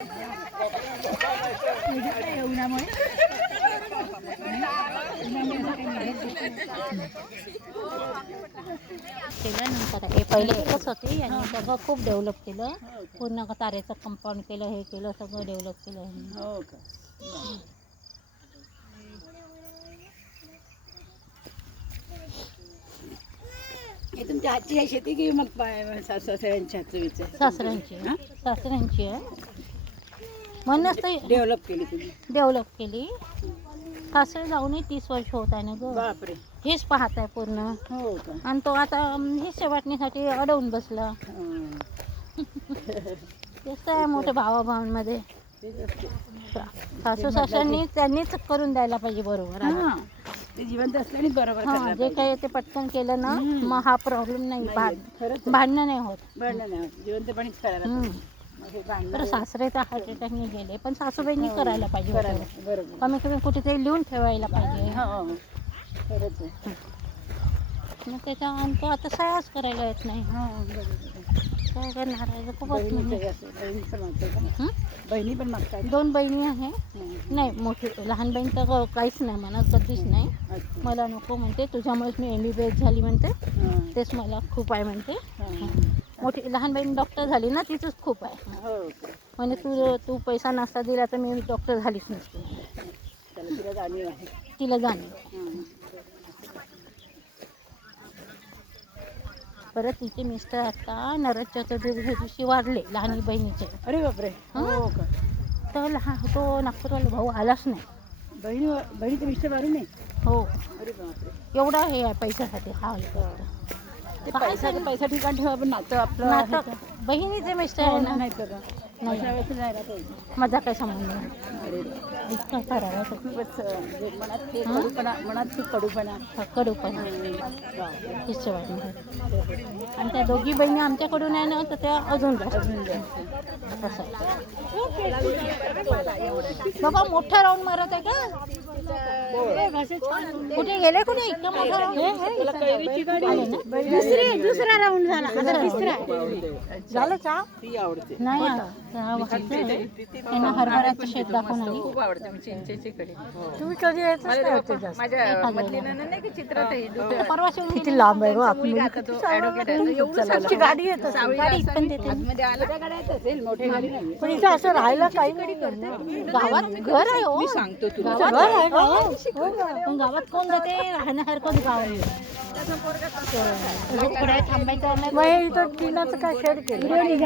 केलं नंतर हे पहिले एकच होते आणि सगळं खूप डेव्हलप केलं. पूर्ण तारेचं कंपाऊंड केलं, हे केलं, सगळं डेव्हलप केलं ह्यांनी. हो का. हे तुमच्या हातची आहे शेती की मग सासऱ्यांच्या हातचं विचार? सासऱ्यांची सासऱ्यांची आहे म्हणूनच ते डेव्हलप केली तुम्ही? डेव्हलप केली. सासरे जाऊनही 30 वर्ष होत आहे ना गं. बापरे. हेच पाहत आहे पूर्ण. हो का. आणि तो आता हिस्से वाटणीसाठी अडवून बसला. तेच आहे मोठ्या भावाभावांमध्ये. सासू सासऱ्यांनी त्यांनीच करून द्यायला पाहिजे बरोबर. ते जिवंत असल्याने बरोबर हां, करायला जे काही ते पटकन केलं ना मग हा प्रॉब्लेम नाही. भांडणं नाही होत. भांडण नाही होत. जिवंतपणीच करायला पाहिजे. मग हे भांडणं तर सासरे तर हार्ट अटॅकने गेले, पण सासूबाईंनी करायला पाहिजे करायला होतं. बरोबर. कमी कमी कुठेतरी लिहून ठेवायला पाहिजे. हो खरंच आहे. मग त्याच्या तो आता सह्याच करायला येत नाही. हां बरोबर. काय करणार आहे खूपच. बहिणी पण मागतात का? बहिणी पण मागतात? 2 बहिणी आहे. नाही मोठी लहान बहीण तर काहीच नाही म्हणत, कधीच नाही. मला नको म्हणते, तुझ्यामुळेच मी MBBS झाली म्हणते, तेच मला खूप आहे म्हणते. मोठी लहान बहीण डॉक्टर झाली ना, तिचंच खूप आहे. म्हणजे तू पैसा नसता दिला तर मी डॉक्टर झालीच नसते. तिला जाणीव आहे. तिला जाणीव. परत तिचे मिस्टर आता नरक चतुर्दशी दिवशी वारले लहान बहिणीचे. अरे बापरे. हो का. तर तो नागपूरवाला भाऊ आलाच नाही. बहिणीचे मिस्टर वारून नाही? हो. अरे बापरे. एवढा हे आहे पैशासाठी. हा ते पैसा ठिकाण ठेवा, पण नातं आपलं नातं बहिणीचे मिस्टर आहे ना. नाही तर नाही जायला पाहिजे. माझा काय संबंध नाही. अरे इतका करावा तर खूपच मनात ते कडूपणा. कडूपणा हिस्से वाटणे. आणि त्या दोघी बहिणी आमच्याकडून आहे ना, तर त्या अजून तसं. बाबा मोठा राऊंड मारत आहे का? कुठे गेले कुठे? इतका मोठा राऊंड. दुसरा राऊंड झाला. आता तिसरा झालं चहा? नाही त्यांना हरभऱ्याचं शेत दाखवून आली. खूप आवडतं. मी चिंचेची कढी. तुम्ही कधी यायचं? माझ्या मधली नणंद नाही की चित्रात आहे. परवा किती लांब आहे मुलगा आता तो ॲडव्होकेट आहे. एवढं गाडी येत गाडी पण देते. मध्ये आला मोठी गाडी नाही. पण इथं असं राहायला काही नाही. गावात घर आहे हो. सांगतो तुला. गावात घर आहे का? पण गावात कोण जाते? राहण्यासारखंच गाव आहे. थांबायचं नाही. मग इथं टिनाचं काय शेड केलं.